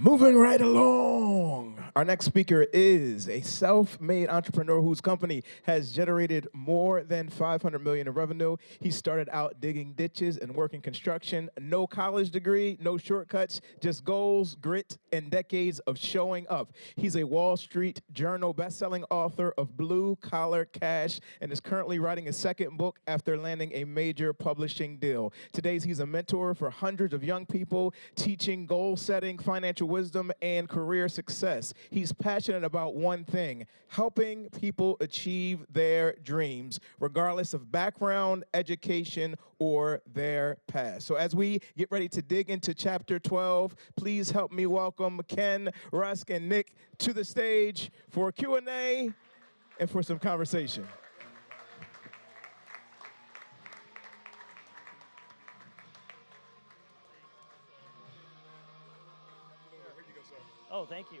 Moving right along. Our next speaker is a self-made entrepreneur whose company has generated more than $500 million in revenue. He started out digging ditches and working construction. No college degree, no shortcuts, just goals, grit, and decades of showing up. He's a Wall Street Journal best-selling author of Blue Collar Cash and is currently writing his second book after landing a major publishing deal. Today, he's a mentor for hundreds of young people, teaching goal setting, financial wisdom, and career success. He's passionate about one thing: helping people achieve their dreams, regardless of background, education, or their past. So as we get ready to dig into chapter 12, please help me welcome Ken, Rusk, and Nick to the stage for Q&A and for some conversation. Oh, thank you.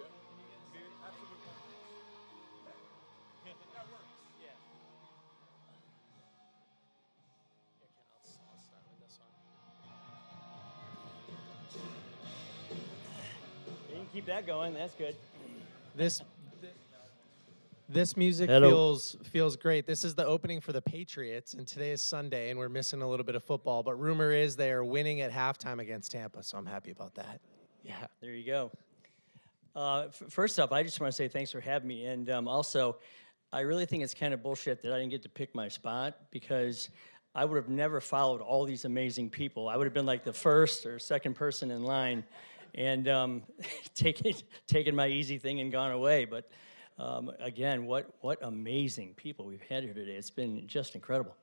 You can keep that going. That's good. This music feels great. This is the opening for the Patriots, and today is Sunday, and we're missing a little bit of football. But rumor is they are winning at halftime against Tampa, so I'm happy about that. Yeah, there you go. First off, I just want to say thanks for having me. And also, I really think it's kind of bullshit that I didn't get to pick my spot, because I would have never followed all these amazing people. I would have been like the first or second person in line and taken my easy thing and gone away. But again, what amazing people we've had here today. It's been just incredible.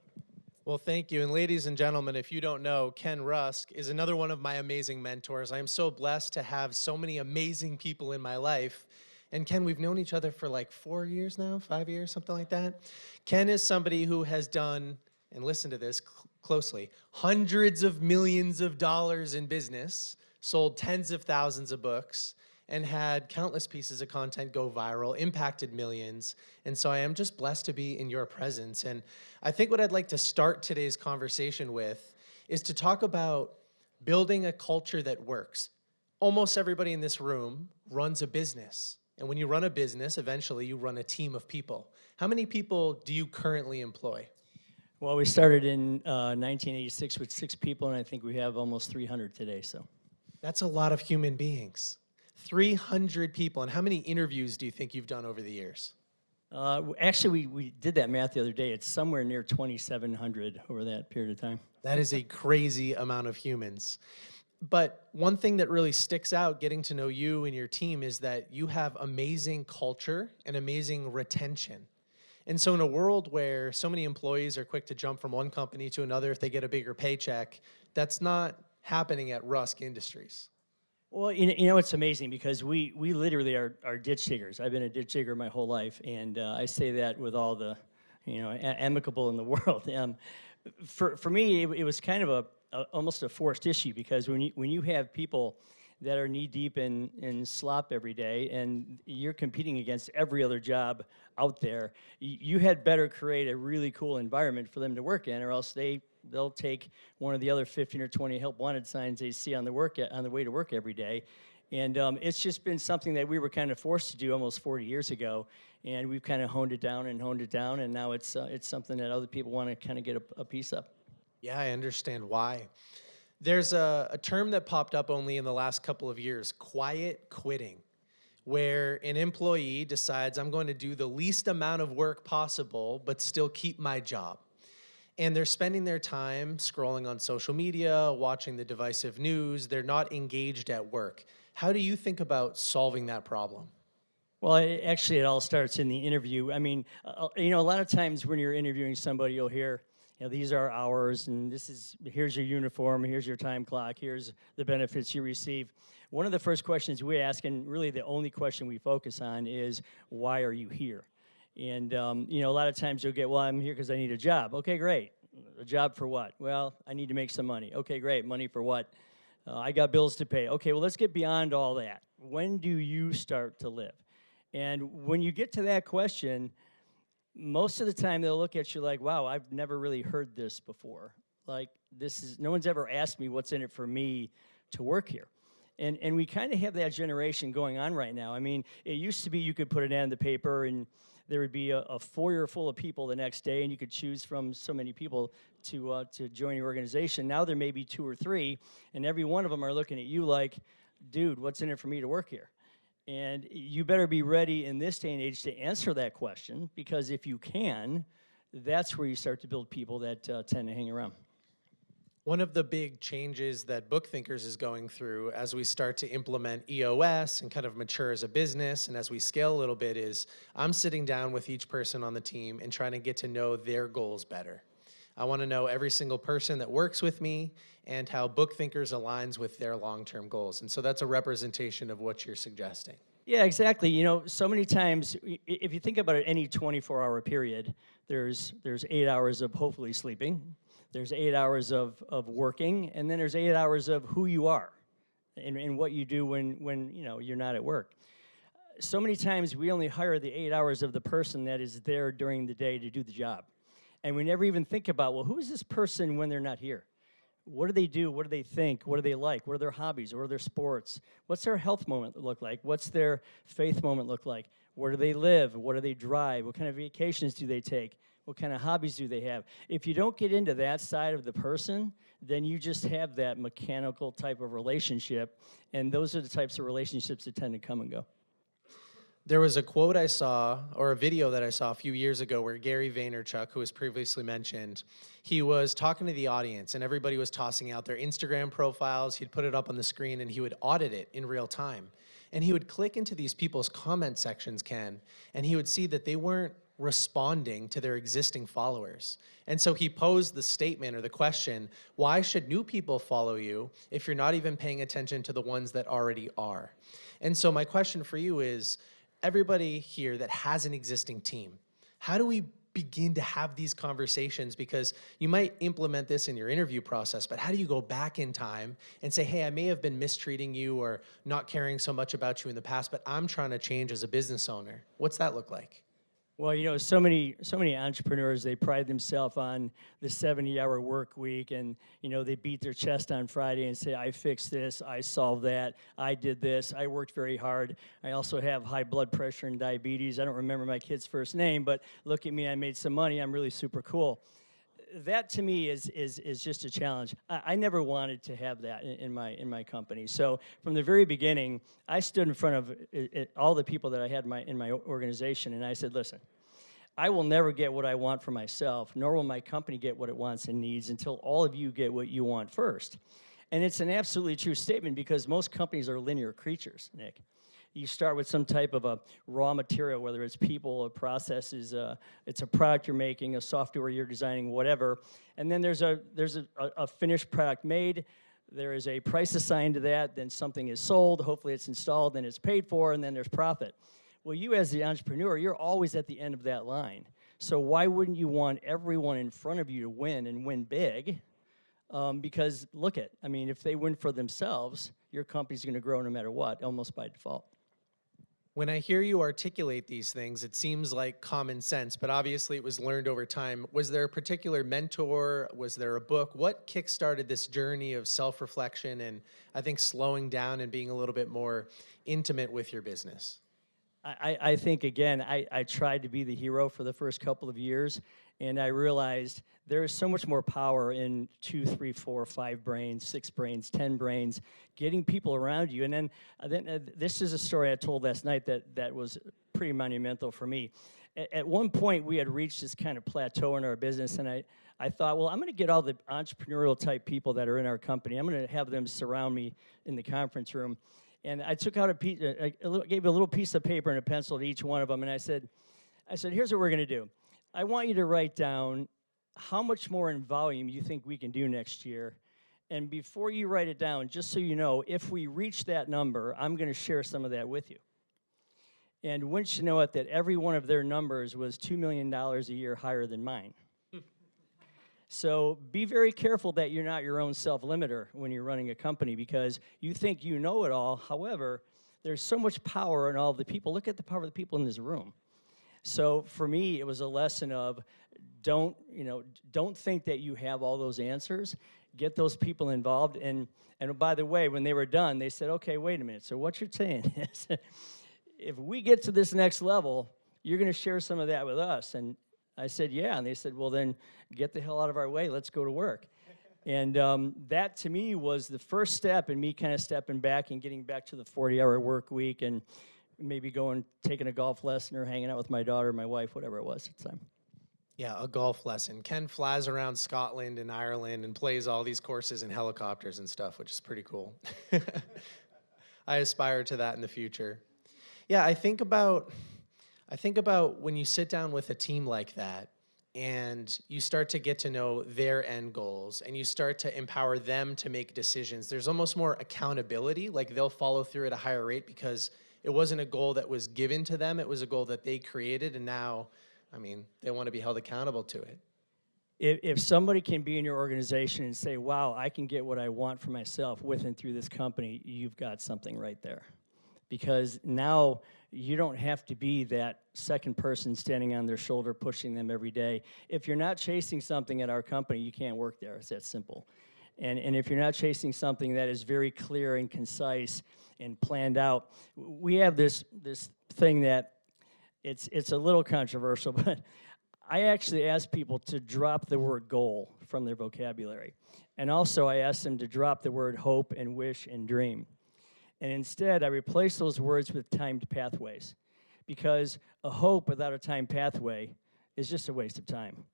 Well, thank you. And ladies and gentlemen, if you don't know, Ken Rusk is another one of my amazing mentors. I am so blessed to have so many amazing people in my life. And Ken, we've known each other for like 4 years now, 5 years, something like that. Ken is somebody who has done, and listen to this closely, hundreds of millions of dollars in business, sold tens of thousands of books, and had countless pieces of content go viral, impacted millions. And so I am just blessed to be in your presence. And I think what I'd like to start today's conversation with is to talk about building a culture that works. Almost everybody in this room runs a business. And when you run a business, eventually you run a team of people. How many people do you currently employ? Well, we started in 1986 with 6 people, and I think we have almost 300 today. So that's a lot of human beings. 300 people. And how many interviews do you think you've done over the years? Actually, we did that math the other day. It's somewhere near 2,700 over that period of time. That is a crazy amount of humans. But one thing that really sticks out getting to know you and your team is that you have amazing culture and amazing retention. And so in a world where so many employees are quick to jump from one company to another if they get a bigger paycheck, that's not happening at Rusk Industries. Well, you know, it's amazing because we literally are ditch diggers. I've been a ditch digger my whole life, and I say that with all the, amicable in the world. For me, it was kind of almost a forced issue, because when you have people that are knee deep in slop every day, and you're competing against every other job out there, you had better create a really cool environment for them to work in, or else they'll take one of the other 15 or 20 help wanted signs they see on the way to work every day. And it's just been something that we were kind of forced to do almost 40 years ago, and we've kind of honed it down, and now it's something that other people want to kind of get a piece of. Yeah, I understand why. There's a term that popped up only in the last couple of years, quiet quitting, where an employee decides, I'm going to do the least amount of work possible, but still keep my job. And they're spending their time scrolling on social media, watching the divisive news. They're not engaged at work. How do you think about solving that problem? Well, it all starts in the interview. I mean, a lot of times when you're interviewing somebody, you'll hear, these are hours, and here's your uniform, here's your time clock, here's the benefits you receive. One of the first questions we ask, and really the only question we focus on, is, why are you here? And, a lot of times you'll get, well, I'm here because I need a job. Okay, great. A job for what? Well, I need to make some money. Okay, great. Money for what? I got bills to pay. Okay, well, let's get beyond all that. When do you start to live? And when you get to that question, most of the time they'll look at you like, wow, I've never really heard this before. Like, no one's ever asked me what's in it for me to work here. And we kind of have that generation going on right now. I mean, it used to be you could put an ad in the paper and there would be a foyer full of people the next day, and you could choose from so many people to join your organization. Now there may be 2 or 3, and every one of them are looking at you like, dude, what's in it for me to work here? And you better be ready in this day and age to answer that question, because if you can, that's where you start to build people that tend to hang around. One of the big changes that BookThinkers is going through as we start to implement EOS and kind of mature as a business and as we scale a little bit is I'm sitting down with each person on the team and trying to get to know their goals better. I want to know every single person that works with me and how BookThinkers aligns with their long-term goals. And so that's a representation of what you're suggesting. Yeah, exactly. You know, so many times, if you think about it, any 24-hour period, there's 8 hours of hopefully sleeping. There's 8 hours of working, and then there's 8 hours of who you are and what you do when you know, you're not at work. So many times we only hire the 8 hours of the person that is there during the day to do the job. And we never even think about, well, who is this person when they're not here? What do they do? What do they think? What do they like? What are their hobbies? What are their sports? What's their health moment look like? What's their faith moment look like? Where do they live? What do they drive? What kind of vacations do they take? What kind of hobbies do they have? If you don't get into that side of the person, then you just have that mechanical type of relationship, and those are the types of relationships that tend to come and go. There was a quote I saw, or a video that I saw a few years ago where Gary Vaynerchuk, who was previously mentioned, he was talking to the audience and everybody was tossing out their Instagram profiles. He'd put it up on the screen and he would audit it in real time. And he would click into these people's comment sections, Ken, and he would see that they weren't responding to their existing followers. And so he posed the statement or the question, why should new people follow you if you're not even paying attention to the ones that already are? And so my question for you is, everybody here that has an existing team, how do we begin to have these conversations? Because you might implement this in your interview process, but how do you go back in time and say, hey, I may have been mistreating you or not caring so much about you in the past, but I'm trying to change as a business owner? What's that look like? Well, you know, so many entrepreneurs, they pride themselves on the 70-hour work week, and, you know, they beat their chest on Friday and say, I fixed this, I solved that, I did this, I worked very hard. I also have high blood pressure and diabetes. I don't remember my kid's first name, but look at me, I made some money, I'm really super cool. That to me is just a challenge. I never wanted to have that in my company. So from the very beginning, I stood in front of all the people that I had in my organization, and I said, listen, I will never get what I want for myself, nor will my company get what it wants and needs until all of you get what you want first. And it's an absolutely true statement, because most companies are linear creatures, Nick. You start with some type of a raw material, whether it's people, a processes, it's a product you're making, a software you're designing, whatever. And then there's a finished product made. There is a price assigned to that. Then something is sold. Hopefully it's installed. Then it's paid for. And then there's profit. Well, you as the entrepreneur, you're always at the end of that line. So why wouldn't you want everyone in front of you to win and win big? Because look at, I mean, if they win for themselves, your company's going to grow no matter what, almost by default. When I hear you articulate these things, it seems like common sense, but obviously it was learned over time. Was there a particular mentor? Was there a book? What kickstarted this journey of self-reflection and I think slowing down and being a little bit more intimate with your business? I think, again, I tried to be the hero for the first couple of years, and I realized there is so much more power in 2, 3, 4, 5 brains, 6 brains, 10 brains, getting people around you. And then this is a story I told last night that was pretty monumental for me. At one point, we had reached this kind of plateau in our business, and I thought, well, I'm going to get all the entrepreneurial type people that are in our company. I'm going to have them surround me in the conference room. And I took out gave a little piece of paper and a pencil to each one of them, and I said, here's what we're going to do. I want you to write down how much more in volume you think we can do next year. And before you write it down, just so you know, if we reach that number, I'm going to share some of that with you. And wouldn't you know it, that every one of their numbers was $2 million a year higher than mine. So be very careful that you're not your own self-limiter when you're running a company, because you think you know it all. However, there's so much power in all the people. Look at the power of the people in this room. So for me, it was a lesson of don't think that you have all those answers. get those people involved. And by the way, when they were done, they said, okay, wait a minute. So what you're saying is, if we get to this next level, you're going to share some of that with us. And I said, yeah. And they said, well, then get the hell out of our way. Let's go to work. And that, to me, was the first step in me kind of stepping back and getting back to the 40-hour work week and maybe taking a golf lesson or hanging out with my daughter, my wife, whatever it was at the time. Yeah, a golf lesson. Ken flies around Scotland and Ireland and plays all these courses in helicopters and stuff, which is pretty cool. I aspire to that in the future. Yeah, I think about when you sit down with a team like that and you start to get to know their end goals and you start to empower them to make decisions. There's almost more accountability, like they'll follow through at a higher rate because it wasn't a goal that was given to them, it was a goal that they created, and now, I mean, they want to be held accountable to it. If somebody can be in your organization and say, wow, I can get what I want for myself with and through this company, you've got something right there. Because now you don't have to be that second person standing on their shoulder pushing them every day. If you're not chasing something at our company, you can't work there. It's that simple. And if you're not chasing something that is very clear and concise and planned out, we have this thing that it's a little controversial, but I actually ask people to drop the word goal from their vocabulary. And also I ask them to drop the word hope and wish and dream. And instead, I replace those words with timed pathways, because a hope without a timed pathway is just a waste of time.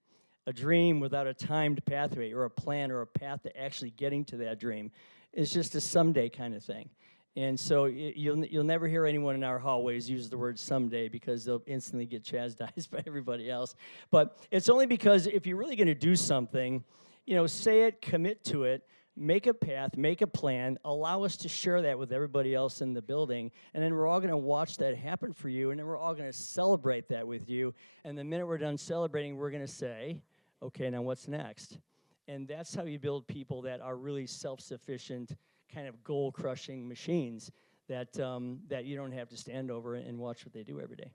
A dream without a timed pathway or a plan or a path to actually getting to that dream is just a someday kind of thing. And so you'll never hear anyone in our hallways use the word someday, because they'll instantly get chastised by everybody else. But it's only because if you're really going to do something, say it, commit to it, make a path, make a plan, allow us to share that with everybody else in the building, and then we're all going to watch that happen for you, and then we're all going to celebrate that with you. And the minute we're done celebrating, we're going to say, okay, now what's next? And that's how you build people that are really self-sufficient, kind of goal-crushing machines that you don't have to stand over and watch what they do every day.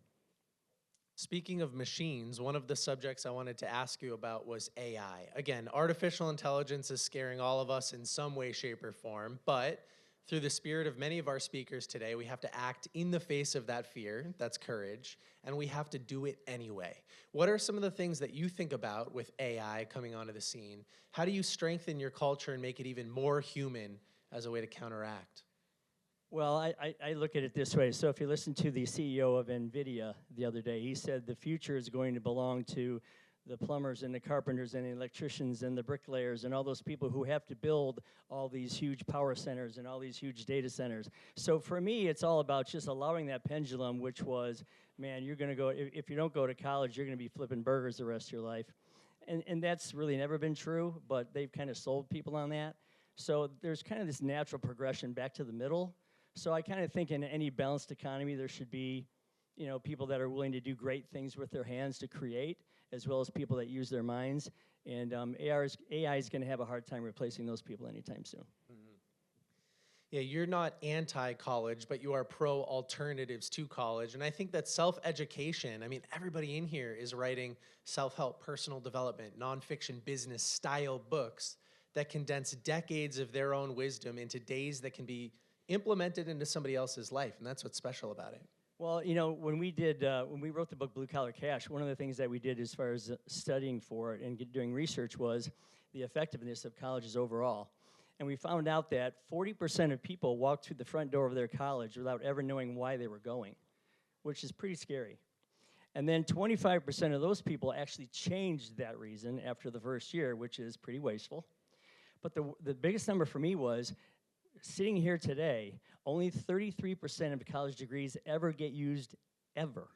Speaking of machines, one of the subjects I wanted to ask you about was AI. Again, artificial intelligence is scaring all of us in some way, shape, or form, but through the spirit of many of our speakers today, we have to act in the face of that fear, that's courage, and we have to do it anyway. What are some of the things that you think about with AI coming onto the scene? How do you strengthen your culture and make it even more human as a way to counteract? Well, I look at it this way. So if you listen to the CEO of NVIDIA the other day, he said the future is going to belong to the plumbers and the carpenters and the electricians and the bricklayers and all those people who have to build all these huge power centers and all these huge data centers. So for me, it's all about just allowing that pendulum, which was, man, you're going to go, if you don't go to college, you're going to be flipping burgers the rest of your life. And that's really never been true, but they've kind of sold people on that. So there's kind of this natural progression back to the middle. So I kind of think in any balanced economy, there should be, people that are willing to do great things with their hands to create, as well as people that use their minds. And AI is going to have a hard time replacing those people anytime soon. Mm-hmm. Yeah, you're not anti-college, but you are pro-alternatives to college. And I think that self-education, everybody in here is writing self-help, personal development, nonfiction, business style books that condense decades of their own wisdom into days that can be implemented into somebody else's life, and that's what's special about it. Well, when we wrote the book Blue Collar Cash, one of the things that we did as far as studying for it and doing research was the effectiveness of colleges overall. And we found out that 40% of people walked through the front door of their college without ever knowing why they were going, which is pretty scary. And then 25% of those people actually changed that reason after the first year, which is pretty wasteful. But the biggest number for me was, sitting here today, only 33% of college degrees ever get used, ever.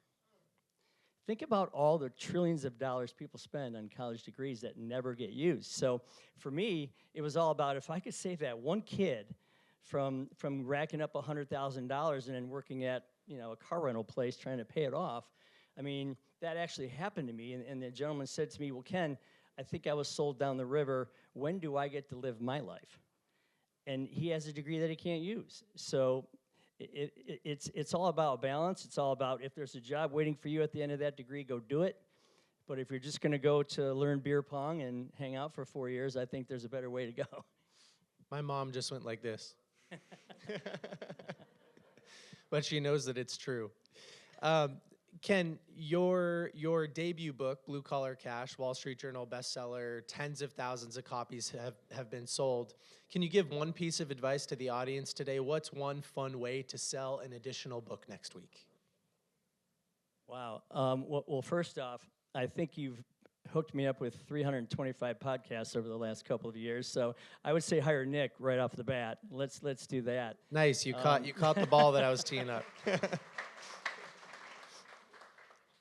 Think about all the trillions of dollars people spend on college degrees that never get used. So for me, it was all about, if I could save that one kid from racking up $100,000 and then working at a car rental place trying to pay it off, that actually happened to me. And the gentleman said to me, well, Ken, I think I was sold down the river. When do I get to live my life? And he has a degree that he can't use. So it's all about balance. It's all about, if there's a job waiting for you at the end of that degree, go do it. But if you're just going to go to learn beer pong and hang out for 4 years, I think there's a better way to go. My mom just went like this. But she knows that it's true. Ken, your debut book, Blue Collar Cash, Wall Street Journal bestseller, tens of thousands of copies have been sold. Can you give one piece of advice to the audience today? What's one fun way to sell an additional book next week? Wow. Well, first off, I think you've hooked me up with 325 podcasts over the last couple of years. So I would say hire Nick right off the bat. Let's do that. Nice. You caught the ball that I was teeing up.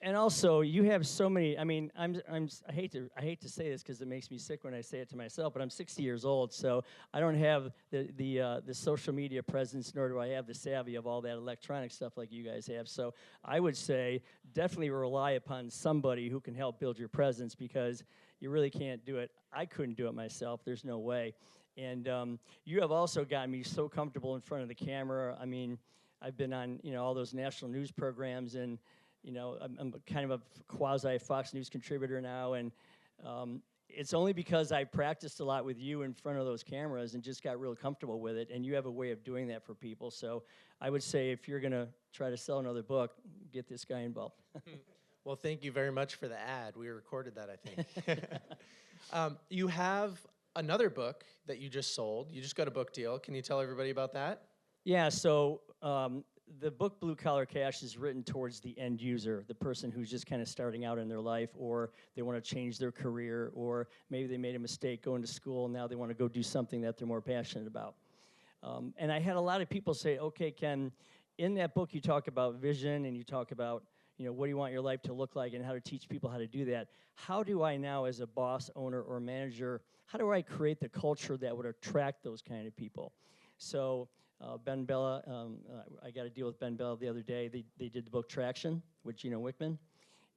And also, you have so many. I mean, I hate to say this because it makes me sick when I say it to myself. But I'm 60 years old, so I don't have the social media presence, nor do I have the savvy of all that electronic stuff like you guys have. So I would say definitely rely upon somebody who can help build your presence, because you really can't do it. I couldn't do it myself. There's no way. And you have also gotten me so comfortable in front of the camera. I mean, I've been on all those national news programs, and I'm kind of a quasi Fox News contributor now, and it's only because I practiced a lot with you in front of those cameras and just got real comfortable with it, and you have a way of doing that for people. So I would say if you're going to try to sell another book, get this guy involved. Well, thank you very much for the ad. We recorded that, I think. You have another book that you just sold. You just got a book deal. Can you tell everybody about that? Yeah, so the book Blue Collar Cash is written towards the end user, the person who's just kind of starting out in their life, or they want to change their career, or maybe they made a mistake going to school and now they want to go do something that they're more passionate about. And I had a lot of people say, okay, Ken, in that book you talk about vision and you talk about what do you want your life to look like and how to teach people how to do that. How do I now, as a boss, owner, or manager, how do I create the culture that would attract those kind of people? So Ben Bella, I got a deal with Ben Bella the other day. They did the book Traction with Gino Wickman,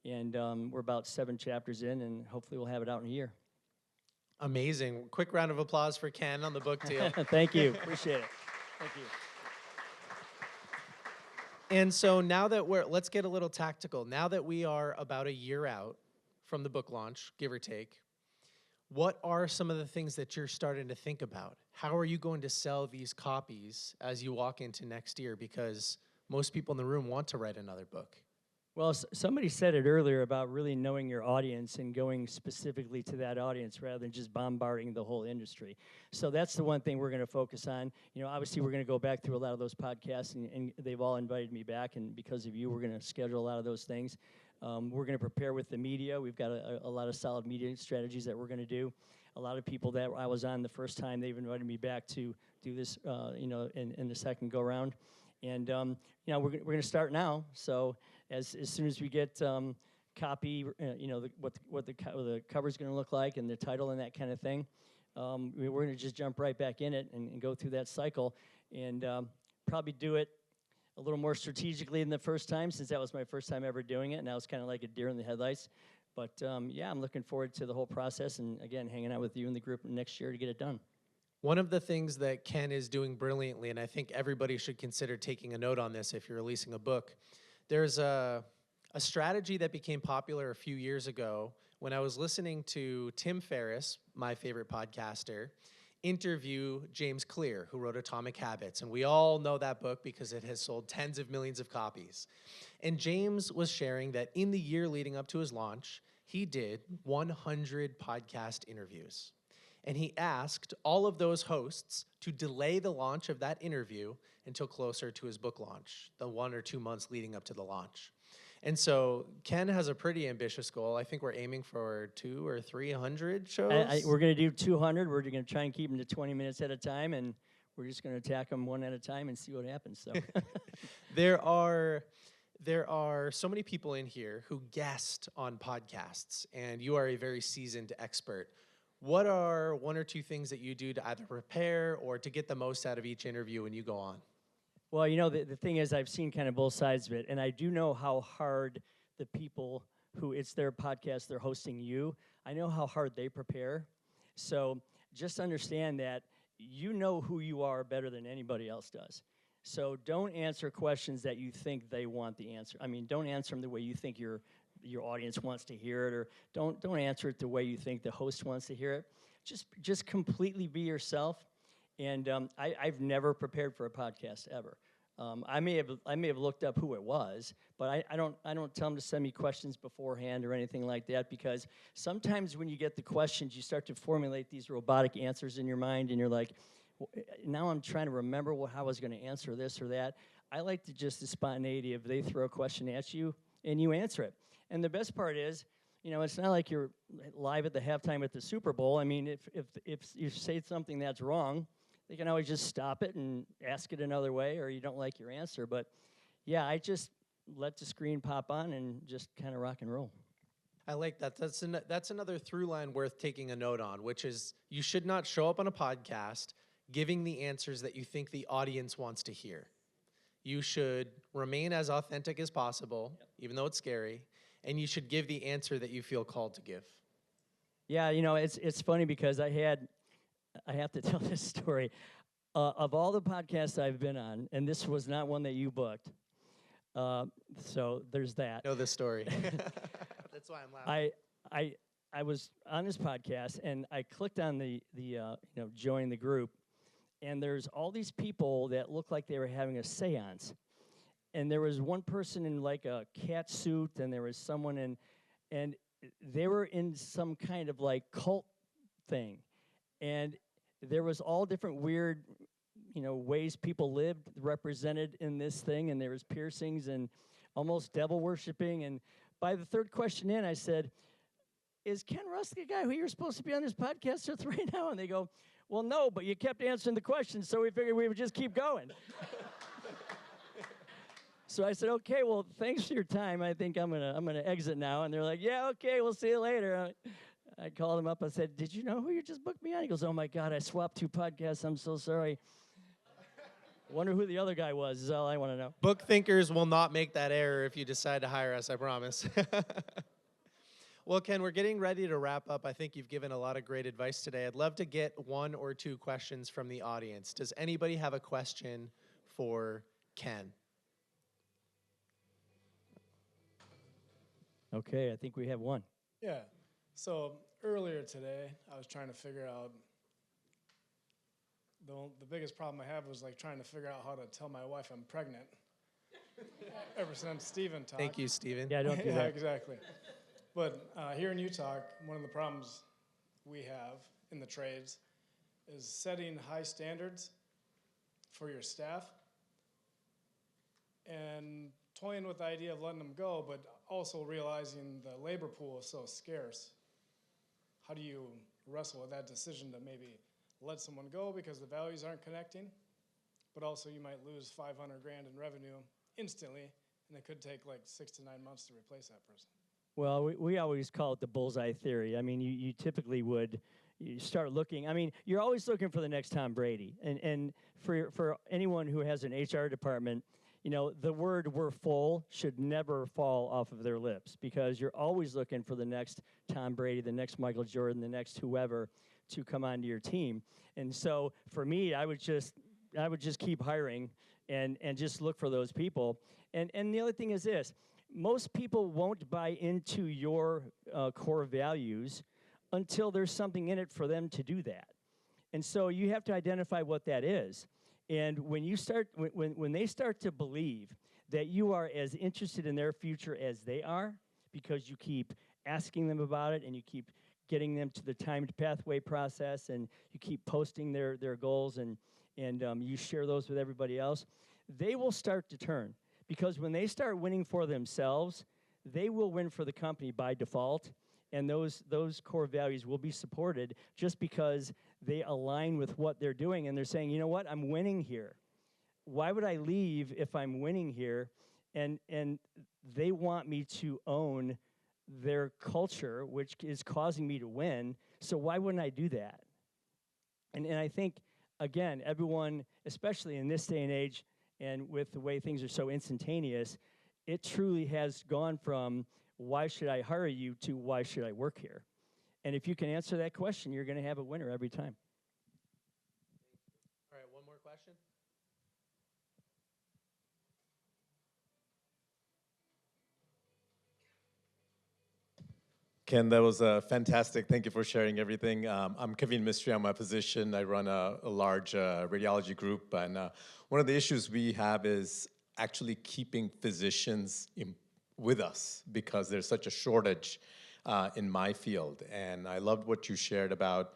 and we're about 7 chapters in, and hopefully we'll have it out in a year. Amazing. Quick round of applause for Ken on the book deal. Thank you. Appreciate it. Thank you. And so now that let's get a little tactical. Now that we are about a year out from the book launch, give or take, what are some of the things that you're starting to think about? How are you going to sell these copies as you walk into next year? Because most people in the room want to write another book. Well, somebody said it earlier about really knowing your audience and going specifically to that audience rather than just bombarding the whole industry. So that's the one thing we're going to focus on. Obviously, we're going to go back through a lot of those podcasts, and they've all invited me back, and because of you, we're going to schedule a lot of those things. We're going to prepare with the media. We've got a lot of solid media strategies that we're going to do. A lot of people that I was on the first time, they've invited me back to do this, in the second go-round. And, we're going to start now. So as soon as we get copy, what the cover's going to look like and the title and that kind of thing, we're going to just jump right back in it and go through that cycle and probably do it a little more strategically than the first time, since that was my first time ever doing it, and I was kind of like a deer in the headlights. But, I'm looking forward to the whole process and, again, hanging out with you and the group next year to get it done. One of the things that Ken is doing brilliantly, and I think everybody should consider taking a note on this if you're releasing a book, there's a strategy that became popular a few years ago when I was listening to Tim Ferriss, my favorite podcaster, interview James Clear, who wrote Atomic Habits. And we all know that book because it has sold tens of millions of copies. And James was sharing that in the year leading up to his launch, he did 100 podcast interviews. And he asked all of those hosts to delay the launch of that interview until closer to his book launch, the 1 or 2 months leading up to the launch. And so Ken has a pretty ambitious goal. I think we're aiming for 200 or 300 shows. We're going to do 200. We're going to try and keep them to 20 minutes at a time, and we're just going to attack them one at a time and see what happens. So There are so many people in here who guest on podcasts, and you are a very seasoned expert. What are 1 or 2 things that you do to either prepare or to get the most out of each interview when you go on? Well, the thing is, I've seen kind of both sides of it, and I do know how hard the people who it's their podcast, they're hosting you, I know how hard they prepare. So just understand that you know who you are better than anybody else does. So don't answer questions that you think they want the answer. I mean, don't answer them the way you think your your audience wants to hear it, or don't answer it the way you think the host wants to hear it. Just completely be yourself. And I've never prepared for a podcast ever. I may have looked up who it was, but I don't tell them to send me questions beforehand or anything like that, because sometimes when you get the questions, you start to formulate these robotic answers in your mind, and you're like, now I'm trying to remember how I was going to answer this or that. I like to just the spontaneity of they throw a question at you and you answer it. And the best part is, it's not like you're live at the halftime at the Super Bowl. I mean, if you say something that's wrong, they can always just stop it and ask it another way, or you don't like your answer. But yeah, I just let the screen pop on and just kind of rock and roll. I like that. That's another through line worth taking a note on, which is you should not show up on a podcast giving the answers that you think the audience wants to hear. You should remain as authentic as possible, even though it's scary, and you should give the answer that you feel called to give. Yeah, it's funny because I have to tell this story. Of all the podcasts I've been on, and this was not one that you booked, so there's that. I know this story. That's why I'm laughing. I was on this podcast, and I clicked on the join the group, and there's all these people that look like they were having a seance. And there was one person in like a cat suit, and there was someone and they were in some kind of like cult thing. And there was all different weird, ways people lived represented in this thing, and there was piercings and almost devil worshiping. And by the third question in, I said, "Is Ken Rusk the guy who you're supposed to be on this podcast with right now?" And they go, "Well, no, but you kept answering the questions, so we figured we would just keep going." So I said, "Okay, well, thanks for your time. I think I'm gonna exit now." And they're like, "Yeah, okay, we'll see you later." I called him up. I said, "Did you know who you just booked me on?" He goes, "Oh my God, I swapped 2 podcasts. I'm so sorry." Wonder who the other guy was, is all I want to know. BookThinkers will not make that error if you decide to hire us, I promise. Well, Ken, we're getting ready to wrap up. I think you've given a lot of great advice today. I'd love to get 1 or 2 questions from the audience. Does anybody have a question for Ken? Okay, I think we have one. Yeah. So earlier today, I was trying to figure out, the biggest problem I have was like trying to figure out how to tell my wife I'm pregnant. Ever since Steven talked. Thank you, Steven. Yeah, don't do Yeah, that. exactly. But hearing you talk, one of the problems we have in the trades is setting high standards for your staff and toying with the idea of letting them go, but also realizing the labor pool is so scarce. How do you wrestle with that decision to maybe let someone go because the values aren't connecting, but also you might lose 500 grand in revenue instantly, and it could take like 6 to 9 months to replace that person? Well, we always call it the bullseye theory. I mean, you typically you start looking. I mean, you're always looking for the next Tom Brady. And for anyone who has an HR department, the word "we're full" should never fall off of their lips, because you're always looking for the next Tom Brady, the next Michael Jordan, the next whoever to come onto your team. And so for me, I would just keep hiring and just look for those people. And the other thing is this: most people won't buy into your core values until there's something in it for them to do that. And so you have to identify what that is. And when they start to believe that you are as interested in their future as they are, because you keep asking them about it and you keep getting them to the timed pathway process and you keep posting their goals and you share those with everybody else, they will start to turn. Because when they start winning for themselves, they will win for the company by default, and those core values will be supported just because they align with what they're doing, and they're saying, you know what, I'm winning here. Why would I leave if I'm winning here? And they want me to own their culture, which is causing me to win, so why wouldn't I do that? And I think, again, everyone, especially in this day and age, and with the way things are so instantaneous, it truly has gone from why should I hire you to why should I work here? And if you can answer that question, you're going to have a winner every time. All right, one more question. Ken, that was fantastic. Thank you for sharing everything. I'm Kevin Mistry on my position. I run a large radiology group, and one of the issues we have is actually keeping physicians with us because there's such a shortage in my field. And I loved what you shared about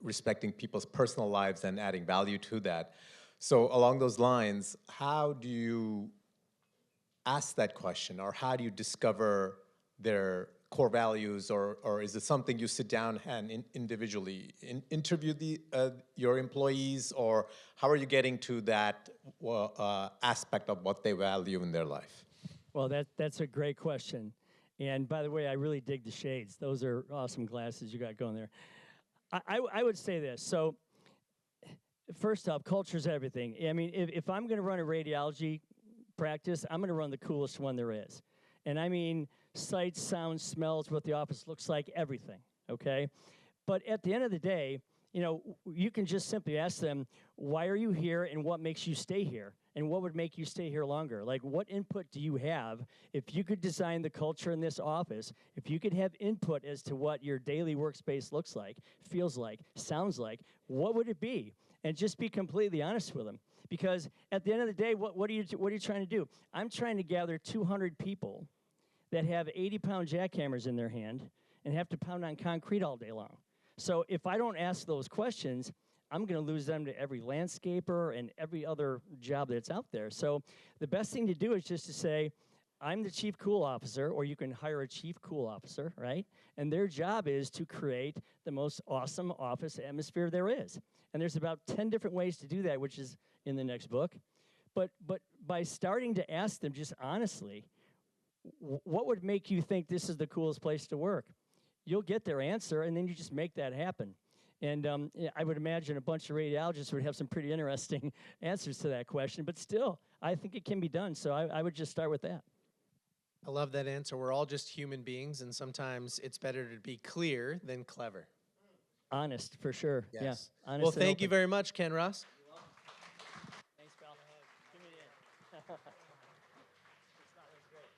respecting people's personal lives and adding value to that. So along those lines, how do you ask that question, or how do you discover their core values, or is it something you sit down and individually interview your employees, or how are you getting to that aspect of what they value in their life? Well, that's a great question. And by the way, I really dig the shades. Those are awesome glasses you got going there. I would say this. So first off, culture's everything. I mean, if I'm going to run a radiology practice, I'm going to run the coolest one there is. And I mean sights, sounds, smells, what the office looks like, everything, okay? But at the end of the day, you know, you can just simply ask them, why are you here and what makes you stay here? And what would make you stay here longer? Like, what input do you have? If you could design the culture in this office, if you could have input as to what your daily workspace looks like, feels like, sounds like, what would it be? And just be completely honest with them. Because at the end of the day, what are you trying to do? I'm trying to gather 200 people that have 80-pound jackhammers in their hand and have to pound on concrete all day long. So if I don't ask those questions, I'm going to lose them to every landscaper and every other job that's out there. So the best thing to do is just to say, I'm the chief cool officer, or you can hire a chief cool officer, right? And their job is to create the most awesome office atmosphere there is. And there's about 10 different ways to do that, which is in the next book. But by starting to ask them just honestly, what would make you think this is the coolest place to work? You'll get their answer, and then you just make that happen. And I would imagine a bunch of radiologists would have some pretty interesting answers to that question. But still, I think it can be done. So I would just start with that. I love that answer. We're all just human beings, and sometimes it's better to be clear than clever. Honest, for sure. Yes. Yeah. Honest Well, thank you open. very much, Ken Rusk. Thanks, pal. Give me the end. That was great.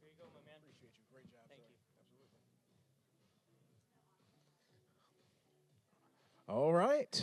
Here you go, my man. Appreciate you. Great job. Thank sir. you. Absolutely. All right.